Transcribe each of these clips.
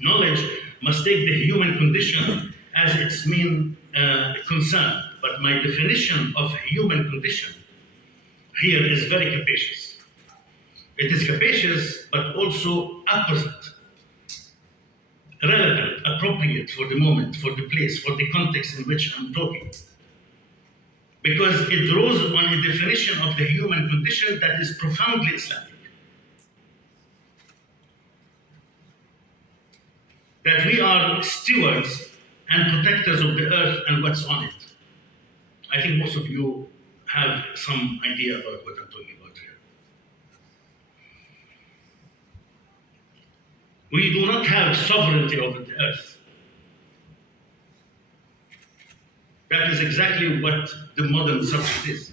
Knowledge must take the human condition as its main concern. But my definition of human condition here is very capacious. It is capacious, but also apposite, relevant, appropriate for the moment, for the place, for the context in which I'm talking. Because it draws on a definition of the human condition that is profoundly Islamic. That we are stewards and protectors of the earth and what's on it. I think most of you have some idea about what I'm talking about here. We do not have sovereignty over the earth. That is exactly what the modern subject is.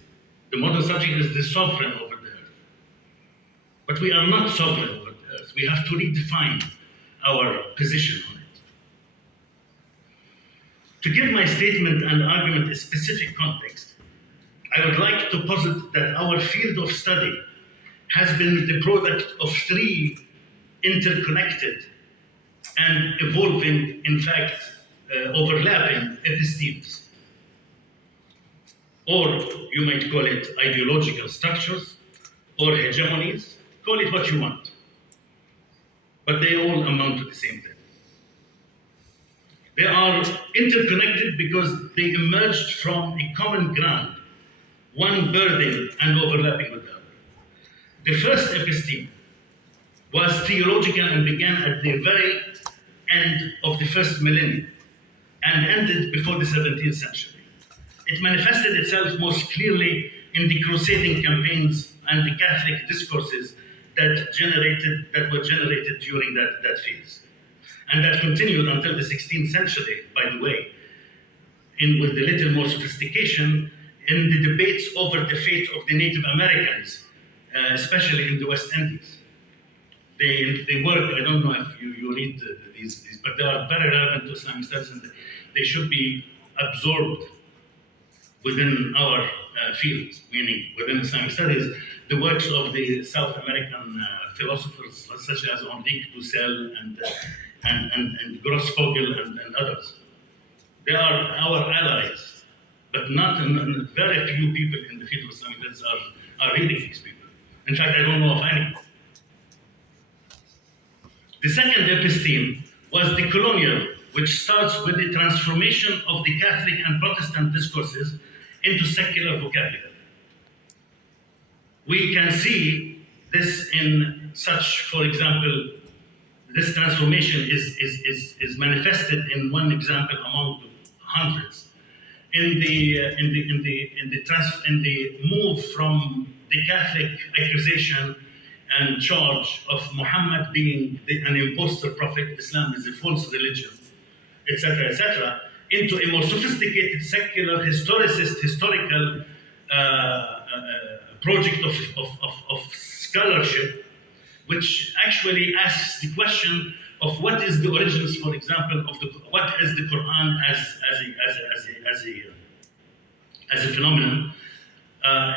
The modern subject is the sovereign over the earth. But we are not sovereign over the earth. We have to redefine our position on it. To give my statement and argument a specific context, I would like to posit that our field of study has been the product of three interconnected and evolving, in fact, overlapping epistemes. Or you might call it ideological structures or hegemonies, call it what you want. But they all amount to the same thing. They are interconnected because they emerged from a common ground, one burden and overlapping with the other. The first episteme was theological and began at the very end of the first millennium and ended before the 17th century. It manifested itself most clearly in the crusading campaigns and the Catholic discourses that were generated during that phase. And that continued until the 16th century, by the way, with a little more sophistication in the debates over the fate of the Native Americans, especially in the West Indies. They work, I don't know if you read these, but they are very relevant to Islamic studies, and they should be absorbed within our fields, meaning within Islamic studies, the works of the South American philosophers such as Henri Dussel and Grossfogel and others. They are our allies, but very few people in the field of Islamic studies are reading these people. In fact, I don't know of any. The second episteme was the colonial, which starts with the transformation of the Catholic and Protestant discourses into secular vocabulary. We can see this in such, for example, this transformation is manifested in one example among hundreds. In the move from the Catholic accusation and charge of Muhammad being an impostor prophet, Islam is a false religion, etc., into a more sophisticated secular historical project of scholarship, which actually asks the question of what is the origins, for example, of what is the Quran as a phenomenon?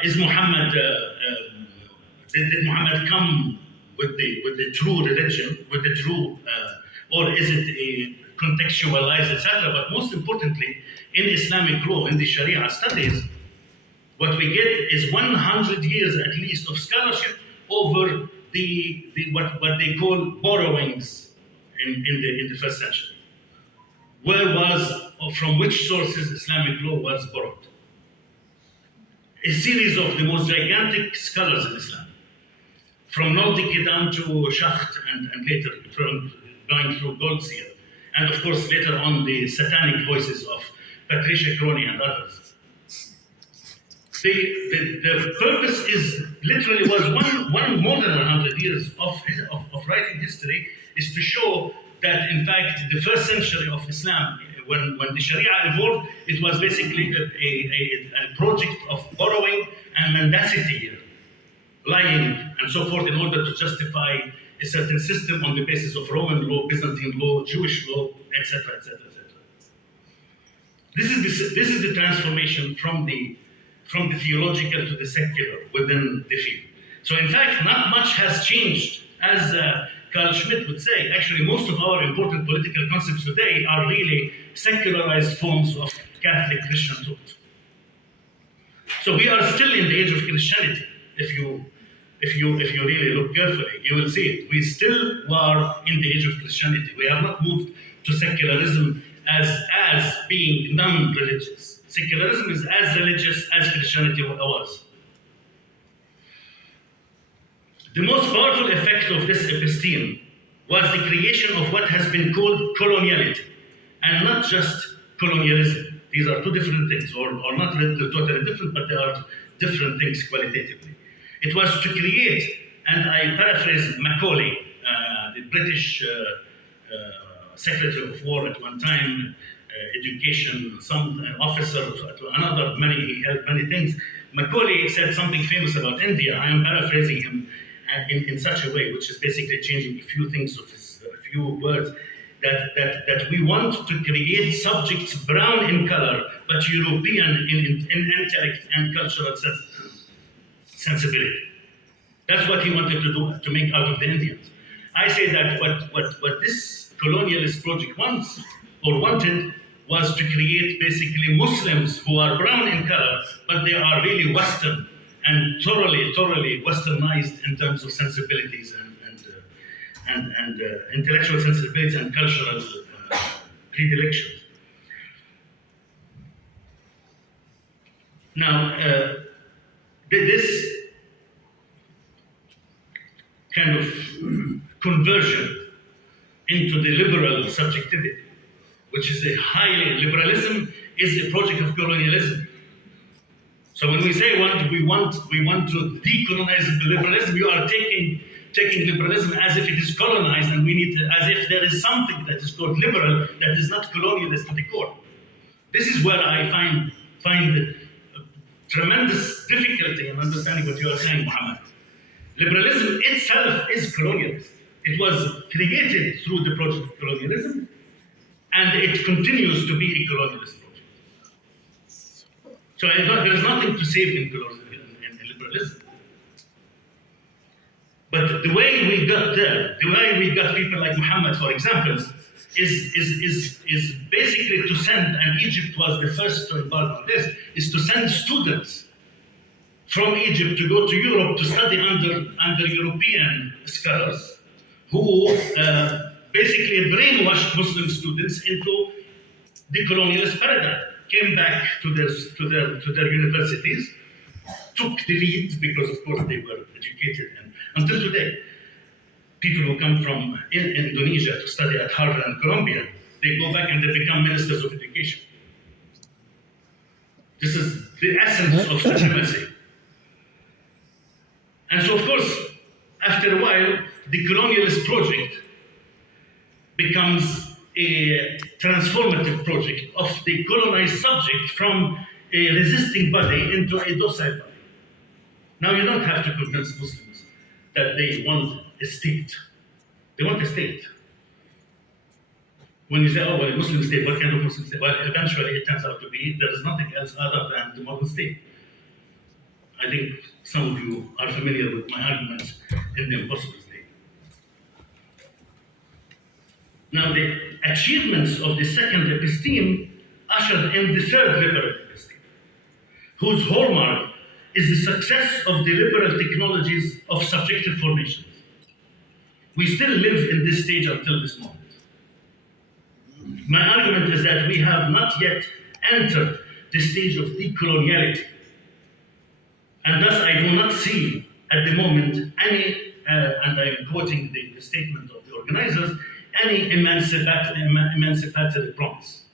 Is Muhammad did Muhammad come with the true religion, with the true, or is it a contextualized, etc.? But most importantly, in Islamic law, in the Sharia studies, what we get is 100 years at least of scholarship over what they call borrowings in the first century. From which sources Islamic law was borrowed? A series of the most gigantic scholars in Islam, from Nodike down to Schacht and later going through Goldziher, and of course later on the satanic voices of Patricia Crony and others. The purpose was one more than 100 years of writing history, is to show that in fact the first century of Islam, when the Sharia evolved, it was basically a project of borrowing and mendacity, lying and so forth, in order to justify a certain system on the basis of Roman law, Byzantine law, Jewish law, etc., etc., etc. This is the transformation from the theological to the secular within the field. So in fact, not much has changed as Carl Schmitt would say, actually, most of our important political concepts today are really secularized forms of Catholic Christian thought. So we are still in the age of Christianity. If you really look carefully, you will see it. We still are in the age of Christianity. We have not moved to secularism as being non-religious. Secularism is as religious as Christianity was. The most powerful effect of this episteme was the creation of what has been called coloniality, and not just colonialism. These are two different things, or not totally different, but they are different things qualitatively. It was to create, and I paraphrase Macaulay, the British Secretary of War at one time, education, some officer to another, he held many things. Macaulay said something famous about India. I am paraphrasing him in such a way, which is basically changing a few things of his, a few words, that we want to create subjects brown in color, but European in intellect and cultural sensibility. That's what he wanted to do, to make out of the Indians. I say that what this colonialist project wants, or wanted, was to create basically Muslims who are brown in color, but they are really Western and thoroughly Westernized in terms of sensibilities and intellectual sensibilities and cultural predilections. Now, this kind of conversion into the liberal subjectivity, which is a highly, liberalism is a project of colonialism. So when we say we want to decolonize liberalism, you are taking liberalism as if it is colonized, and we need to, as if there is something that is called liberal that is not colonialist to the core. This is where I find tremendous difficulty in understanding what you are saying, Muhammad. Liberalism itself is colonialist. It was created through the project of colonialism, and it continues to be a colonialist project. So there is nothing to save in liberalism. But the way we got there, the way we got people like Muhammad, for example, is basically to send, and Egypt was the first to embark on this, is to send students from Egypt to go to Europe to study under European scholars who basically brainwashed Muslim students into the colonialist paradigm, came back to their universities, took the lead, because of course they were educated, and until today, people who come from Indonesia to study at Harvard and Columbia, they go back and they become ministers of education. This is the essence of supremacy. And so, of course, after a while, the colonialist project becomes a transformative project of the colonized subject from a resisting body into a docile body. Now, you don't have to convince Muslims that they want a state. They want a state. When you say, oh, well, a Muslim state, what kind of Muslim state? Well, eventually it turns out to be there is nothing else other than the modern state. I think some of you are familiar with my arguments in the impossible state. Now, the achievements of the second episteme ushered in the third liberal episteme, whose hallmark is the success of the liberal technologies of subjective formations. We still live in this stage until this moment. My argument is that we have not yet entered the stage of decoloniality. And thus I do not see at the moment any, and I'm quoting the statement of the organizers, any emancipatory promise,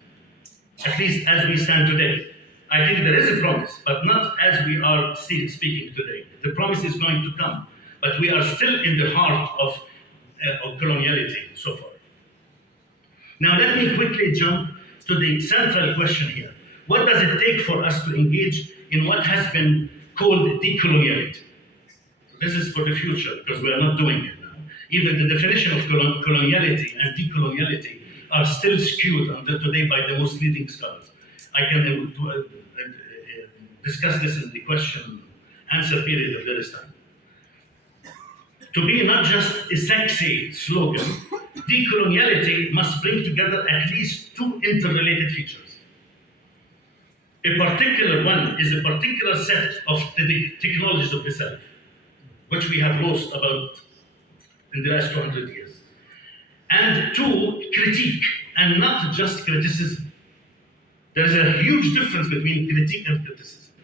at least as we stand today. I think there is a promise, but not as we are speaking today. The promise is going to come, but we are still in the heart of coloniality so far. Now let me quickly jump to the central question here. What does it take for us to engage in what has been called decoloniality? This is for the future, because we are not doing it now. Even the definition of coloniality and decoloniality are still skewed until today by the most leading scholars. I can discuss this in the question-answer period if there is time. to be not just a sexy slogan, decoloniality must bring together at least two interrelated features. A particular one is a particular set of the technologies of the self, which we have lost about in the last 200 years. And two, critique, and not just criticism. There's a huge difference between critique and criticism.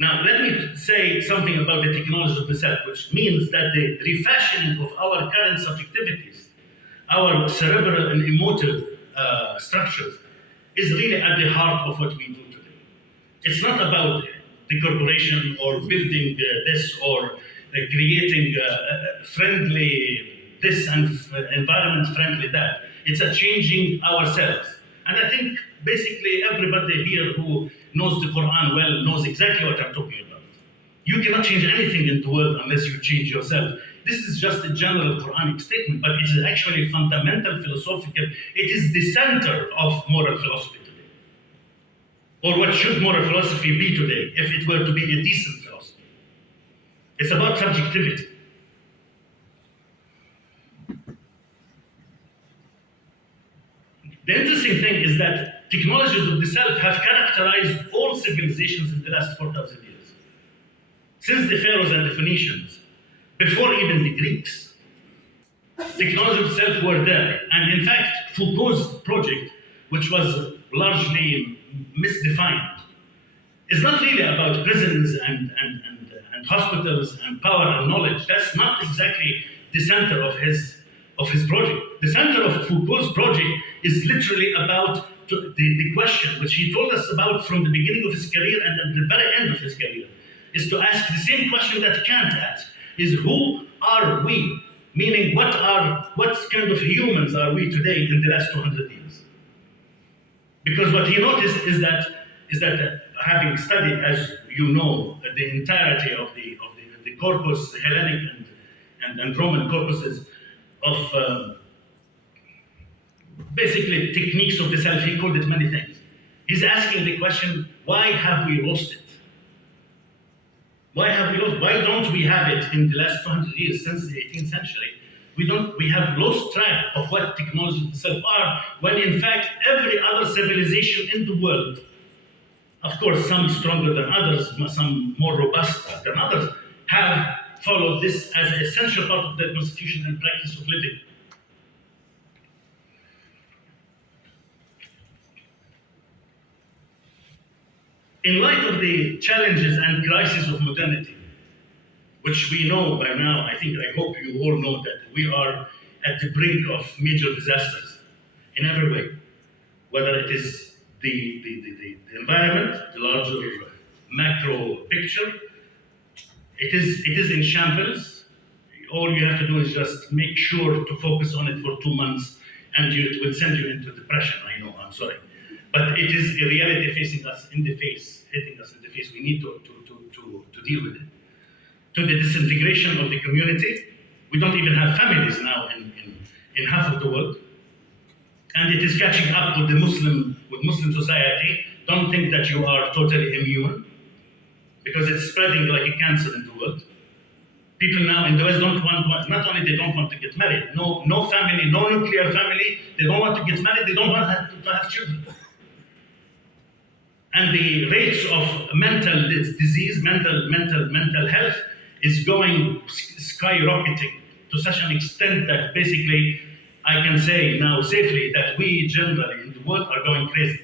Now, let me say something about the technologies of the self, which means that the refashioning of our current subjectivities, our cerebral and emotive structures, is really at the heart of what we do today. It's not about the corporation or building this or creating friendly this and environment friendly that. It's a changing ourselves. And I think basically everybody here who knows the Quran well knows exactly what I'm talking about. You cannot change anything in the world unless you change yourself. This is just a general Quranic statement, but it is actually fundamental philosophical. It is the center of moral philosophy today. Or what should moral philosophy be today, if it were to be a decent philosophy? It's about subjectivity. The interesting thing is that technologies of the self have characterized all civilizations in the last 4,000 years. Since the Pharaohs and the Phoenicians, before even the Greeks, technologies of the self were there. And in fact, Foucault's project, which was largely misdefined, is not really about prisons and hospitals and power and knowledge. That's not exactly the center of his project. The center of Foucault's project is literally about the question, which he told us about from the beginning of his career and at the very end of his career, is to ask the same question that Kant asked, is who are we? Meaning, what kind of humans are we today in the last 200 years? Because what he noticed is that having studied, as you know, the entirety of the corpus, Hellenic and Roman corpuses of basically techniques of the self, he called it many things. He's asking the question, why have we lost it? Why have we lost? Why don't we have it in the last 200 years since the 18th century? We have lost track of what technologies of the self are, when in fact every other civilization in the world, of course some stronger than others, some more robust than others, have followed this as an essential part of their constitution and practice of living. In light of the challenges and crises of modernity, which we know by now, I hope you all know that we are at the brink of major disasters in every way, whether it is the environment, the larger macro picture. It is in shambles. All you have to do is just make sure to focus on it for 2 months, and it will send you into depression. I know, I'm sorry. But it is a reality facing us in the face, hitting us in the face. We need to deal with it. To the disintegration of the community. We don't even have families now in half of the world. And it is catching up with Muslim society. Don't think that you are totally immune, because it's spreading like a cancer in the world. People now in the West don't want, not only they don't want to get married, no family, no nuclear family, they don't want to get married, they don't want to have children. And the rates of mental disease, mental health is going skyrocketing to such an extent that basically I can say now safely that we generally in the world are going crazy.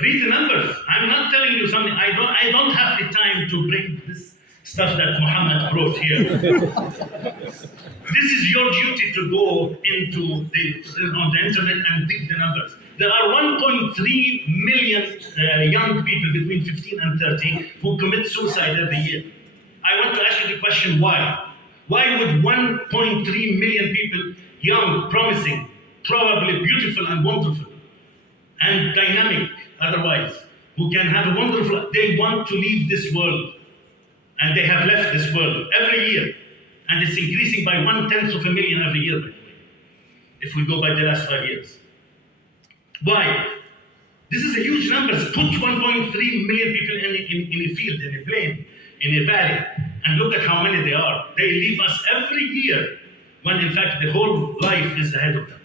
Read the numbers. I'm not telling you something. I don't have the time to bring this stuff that Muhammad brought here. This is your duty to go on the internet and dig the numbers. There are 1.3 million young people between 15 and 30 who commit suicide every year. I want to ask you the question, why? Why would 1.3 million people, young, promising, probably beautiful and wonderful, and dynamic otherwise, who can have a wonderful, they want to leave this world, and they have left this world every year, and it's increasing by 1/10 every year, by the way, if we go by the last 5 years. Why? This is a huge number. Put 1.3 million people in a field, in a plane, in a valley, and look at how many they are. They leave us every year, when in fact the whole life is ahead of them.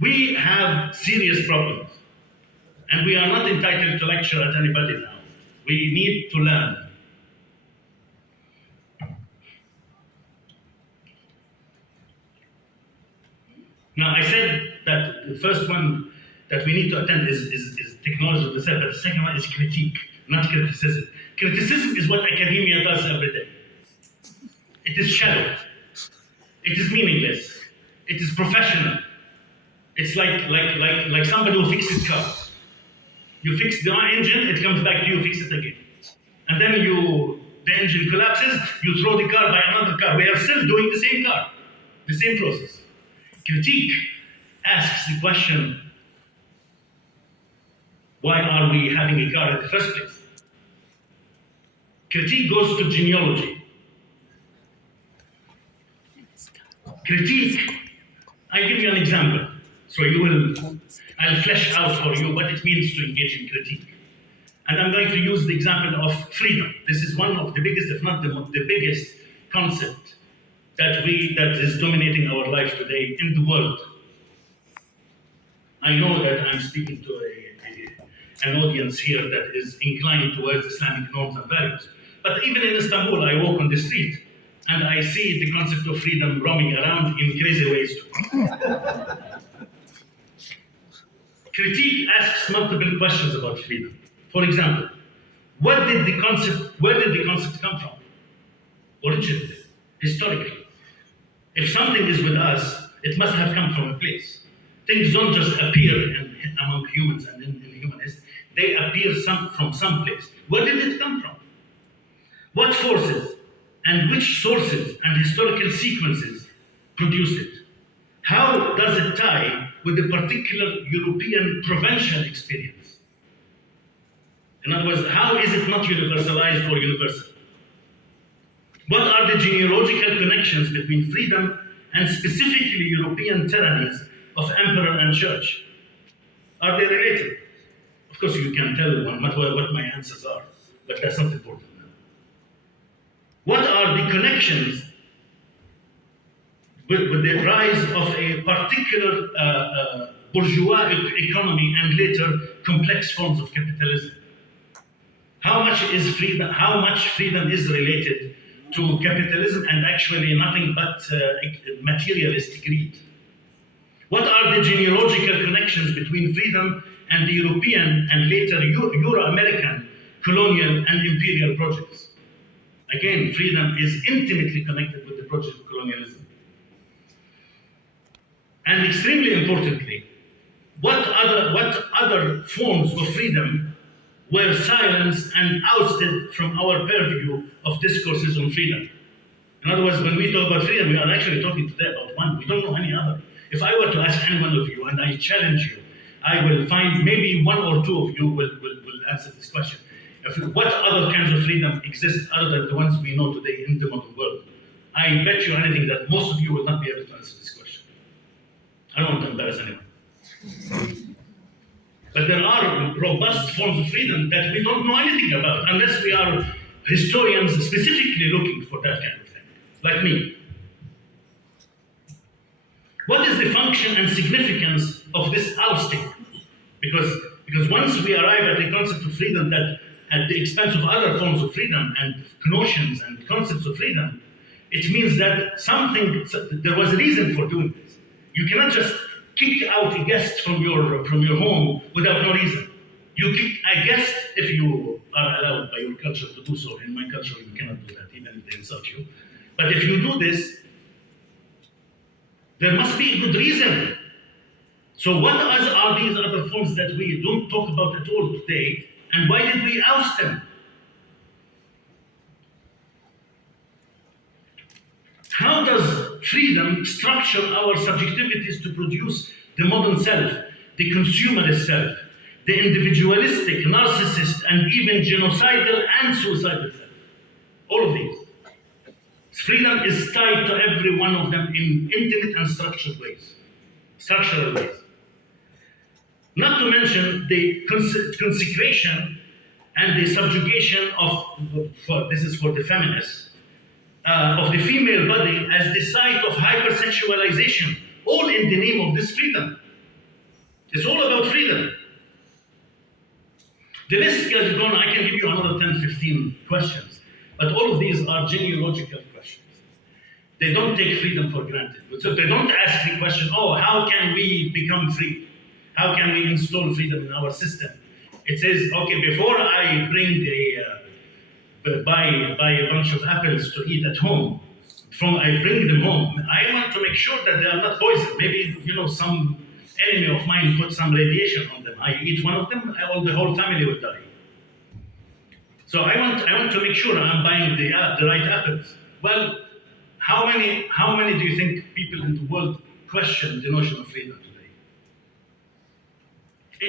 We have serious problems, and we are not entitled to lecture at anybody now. We need to learn. Now, I said that the first one that we need to attend is technology of the self, but the second one is critique, not criticism. Criticism is what academia does every day. It is shallow. It is meaningless. It is professional. It's like somebody who fixes cars. You fix the engine, it comes back to you, fix it again. And then the engine collapses, you throw the car by another car. We are still doing the same car, the same process. Critique asks the question, why are we having a car in the first place? Critique goes to genealogy. Critique, I'll give you an example. So I'll flesh out for you what it means to engage in critique. And I'm going to use the example of freedom. This is one of the biggest, if not the biggest concept that is dominating our life today in the world. I know that I'm speaking to an audience here that is inclined towards Islamic norms and values. But even in Istanbul, I walk on the street and I see the concept of freedom roaming around in crazy ways too. Critique asks multiple questions about freedom. For example, where did the concept come from? Originally, historically. If something is with us, it must have come from a place. Things don't just appear among humans and in humanists, they appear from some place. Where did it come from? What forces and which sources and historical sequences produce it? How does it tie with a particular European provincial experience? In other words, how is it not universalized or universal? What are the genealogical connections between freedom and specifically European tyrannies of emperor and church? Are they related? Of course, you can tell what my answers are, but that's not important now. What are the connections with the rise of a particular bourgeois economy and later complex forms of capitalism? How much freedom is related to capitalism and actually nothing but materialistic greed? What are the genealogical connections between freedom and the European and later Euro-American colonial and imperial projects? Again, freedom is intimately connected with the project of colonialism. And extremely importantly, what other forms of freedom were silenced and ousted from our purview of discourses on freedom? In other words, when we talk about freedom, we are actually talking today about one. We don't know any other. If I were to ask any one of you, and I challenge you, I will find maybe one or two of you will answer this question. What other kinds of freedom exist other than the ones we know today in the modern world? I bet you anything that most of you will not be able to answer this question. I don't want to embarrass anyone. But there are robust forms of freedom that we don't know anything about unless we are historians specifically looking for that kind of thing, like me. What is the function and significance of this ousting? Because once we arrive at the concept of freedom that at the expense of other forms of freedom and notions and concepts of freedom, it means that there was a reason for doing this. You cannot just kick out a guest from your home without no reason. You kick a guest if you are allowed by your culture to do so. In my culture, you cannot do that, even if they insult you. But if you do this, there must be a good reason. So what are these other forms that we don't talk about at all today, and why did we oust them? How does freedom structure our subjectivities to produce the modern self, the consumerist self, the individualistic, narcissist, and even genocidal and suicidal self? All of these. Freedom is tied to every one of them in intimate and structural ways. Not to mention the consecration and the subjugation this is for the feminists, of the female body as the site of hypersexualization, all in the name of this freedom. It's all about freedom. The list goes on. I can give you another 10, 15 questions, but all of these are genealogical questions. They don't take freedom for granted. So they don't ask the question, oh, how can we become free? How can we install freedom in our system? It says, okay, before I bring buy a bunch of apples to eat at home, I bring them home, I want to make sure that they are not poison. Maybe, some enemy of mine put some radiation on them. I eat one of them, the whole family will die. So I want to make sure I'm buying the right apples. Well, how many do you think people in the world question the notion of freedom today?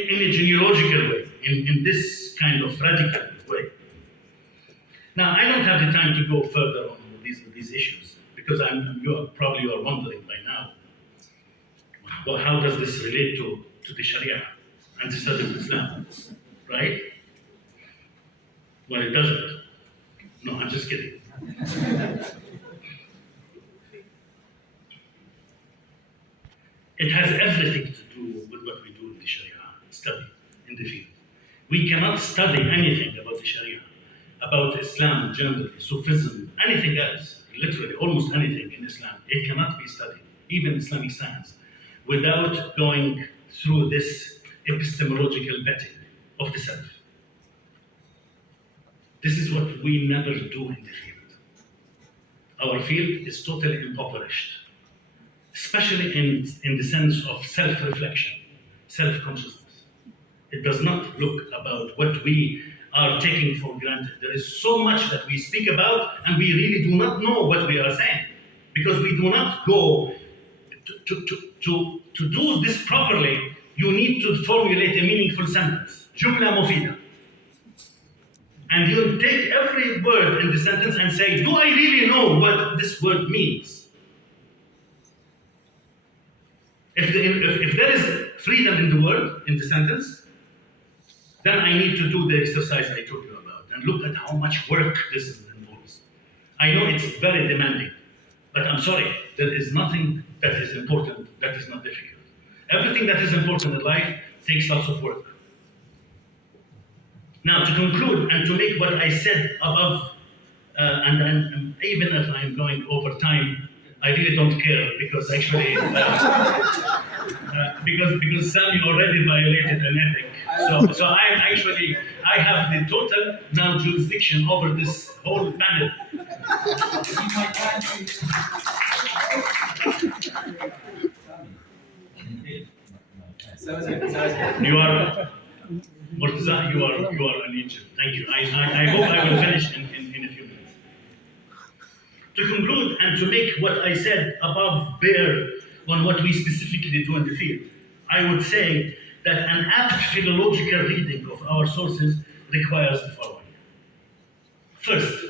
In a genealogical way, in this kind of radical way. Now, I don't have the time to go further on these issues, because you are wondering by now, well, how does this relate to the Sharia and the study of Islam, right? Well, it doesn't. No, I'm just kidding. It has everything to do with what we do in the Sharia study in the field. We cannot study anything about the Sharia, about Islam generally, Sufism, anything else, literally almost anything in Islam. It cannot be studied, even Islamic science, without going through this epistemological vetting of the self. This is what we never do in the field. Our field is totally impoverished, especially in the sense of self-reflection, self-consciousness. It does not look about what we are taking for granted. There is so much that we speak about, and we really do not know what we are saying, because we do not go to do this properly. You need to formulate a meaningful sentence, jumla mufida. And you take every word in the sentence and say, do I really know what this word means? If there is freedom in the word, in the sentence, then I need to do the exercise I told you about and look at how much work this involves. I know it's very demanding, but I'm sorry, there is nothing that is important that is not difficult. Everything that is important in life takes lots of work. Now, to conclude and to make what I said above, and even if I'm going over time, I really don't care, because actually, because Sami already violated an ethic. So I have the total now jurisdiction over this whole panel. You are, Murtaza, you are an angel. Thank you. I hope I will finish in a few minutes. To conclude and to make what I said above bear on what we specifically do in the field, I would say that an apt philological reading of our sources requires the following. First,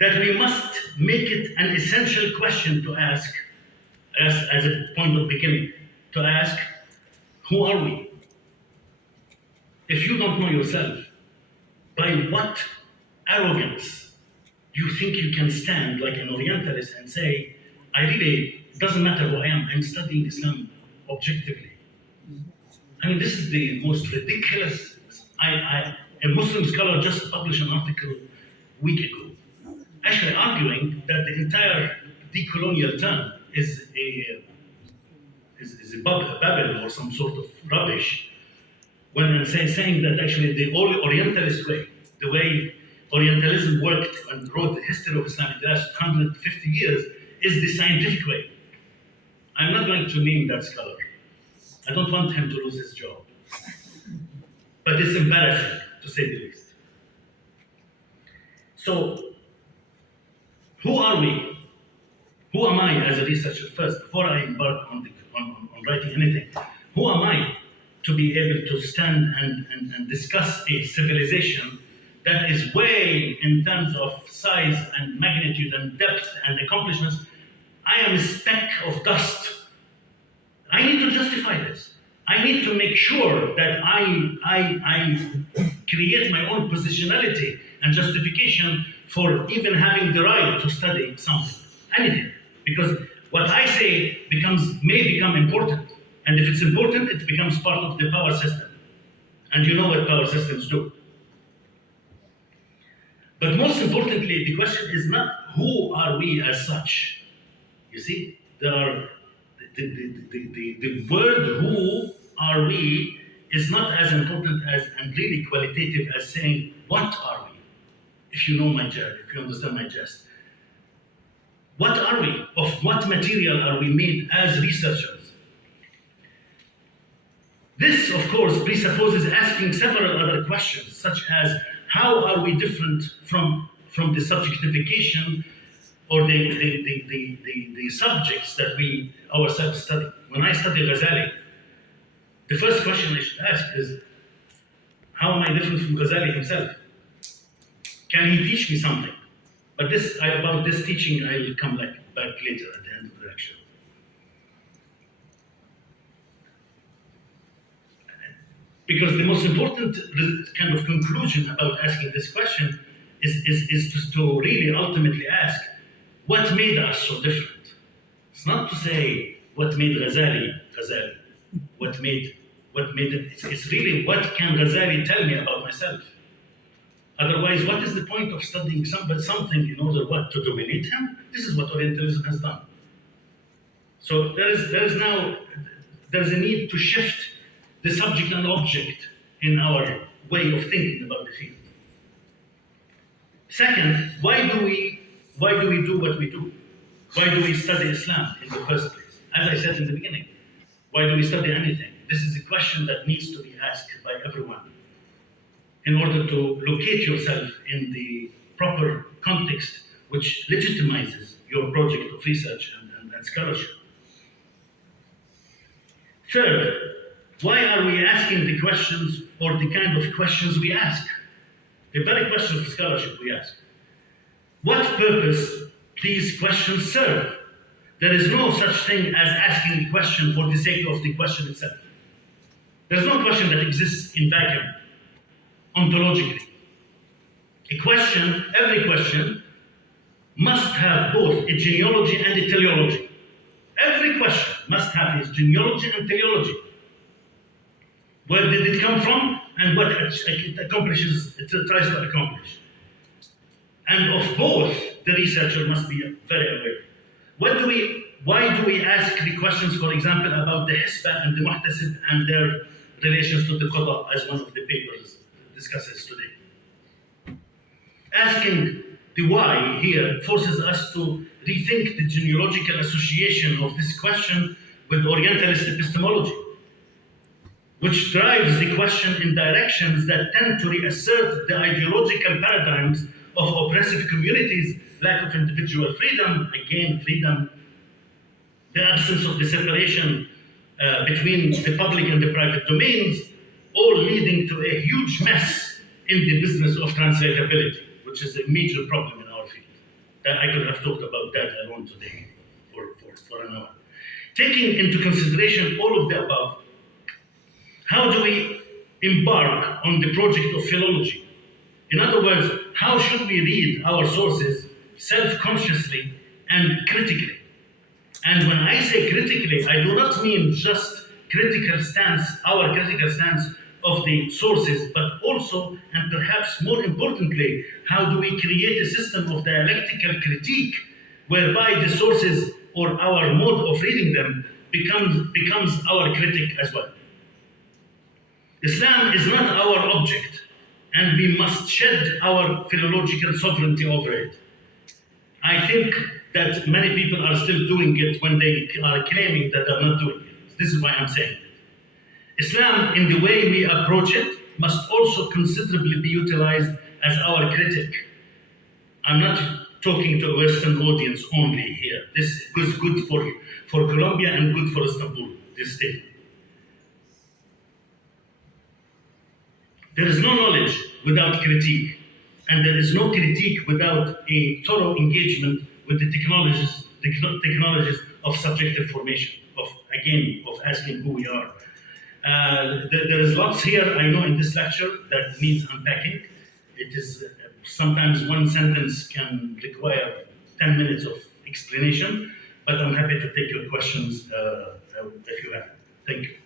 that we must make it an essential question to ask, as a point of beginning, to ask, who are we? If you don't know yourself, by what arrogance do you think you can stand like an Orientalist and say, it doesn't matter who I am, I'm studying Islam objectively. I mean, this is the most ridiculous. A Muslim scholar just published an article a week ago, actually arguing that the entire decolonial term is a babble or some sort of rubbish, when saying that actually the only Orientalist way, the way Orientalism worked and wrote the history of Islam in the last 150 years, is the scientific way. I'm not going to name that scholar. I don't want him to lose his job. But it's embarrassing, to say the least. So, who are we? Who am I as a researcher first, before I embark on writing anything? Who am I to be able to stand and discuss a civilization that is way, in terms of size and magnitude and depth and accomplishments, I am a speck of dust. I need to justify this. I need to make sure that I create my own positionality and justification for even having the right to study something, anything. Because what I say may become important. And if it's important, it becomes part of the power system. And you know what power systems do. But most importantly, the question is not who are we as such. You see, there are the word who are we is not as important as and really qualitative as saying what are we. If you know my jest, if you understand my jest. What are we? Of what material are we made as researchers? This, of course, presupposes asking several other questions, such as how are we different from the subjectification or the subjects that we ourselves study. When I study Ghazali, the first question I should ask is, how am I different from Ghazali himself? Can he teach me something? But about this teaching, I will come back later at the end of the lecture. Because the most important kind of conclusion about asking this question is to really ultimately ask, what made us so different? It's not to say what made Ghazali. What made it? It's really what can Ghazali tell me about myself? Otherwise, what is the point of studying something in order to dominate him? This is what Orientalism has done. So there's a need to shift the subject and object in our way of thinking about the field. Second, why do we do what we do? Why do we study Islam in the first place? As I said in the beginning, why do we study anything? This is a question that needs to be asked by everyone in order to locate yourself in the proper context which legitimizes your project of research and scholarship. Third, why are we asking the questions or the kind of questions we ask? The very questions of scholarship we ask. What purpose these questions serve? There is no such thing as asking the question for the sake of the question itself. There's no question that exists in vacuum, ontologically. Every question, must have both a genealogy and a teleology. Every question must have its genealogy and teleology. Where did it come from and what it accomplishes, it tries to accomplish. And of both, the researcher must be very aware. Why do we ask the questions, for example, about the Hisba and the Muhtasib and their relations to the Qada, as one of the papers discusses today? Asking the why here forces us to rethink the genealogical association of this question with Orientalist epistemology, which drives the question in directions that tend to reassert the ideological paradigms of oppressive communities, lack of individual freedom, the absence of the separation between the public and the private domains, all leading to a huge mess in the business of translatability, which is a major problem in our field. I could have talked about that alone today for an hour. Taking into consideration all of the above, how do we embark on the project of philology? In other words, how should we read our sources self-consciously and critically? And when I say critically, I do not mean just our critical stance of the sources, but also, and perhaps more importantly, how do we create a system of dialectical critique whereby the sources or our mode of reading them becomes our critic as well. Islam is not our object, and we must shed our philological sovereignty over it. I think that many people are still doing it when they are claiming that they're not doing it. This is why I'm saying it. Islam, in the way we approach it, must also considerably be utilized as our critic. I'm not talking to a Western audience only here. This is good for Colombia and good for Istanbul, this statement. There is no knowledge without critique, and there is no critique without a thorough engagement with the technologies of subjective formation, of asking who we are. There is lots here, I know, in this lecture that needs unpacking. It is sometimes one sentence can require 10 minutes of explanation, but I'm happy to take your questions if you have. Thank you.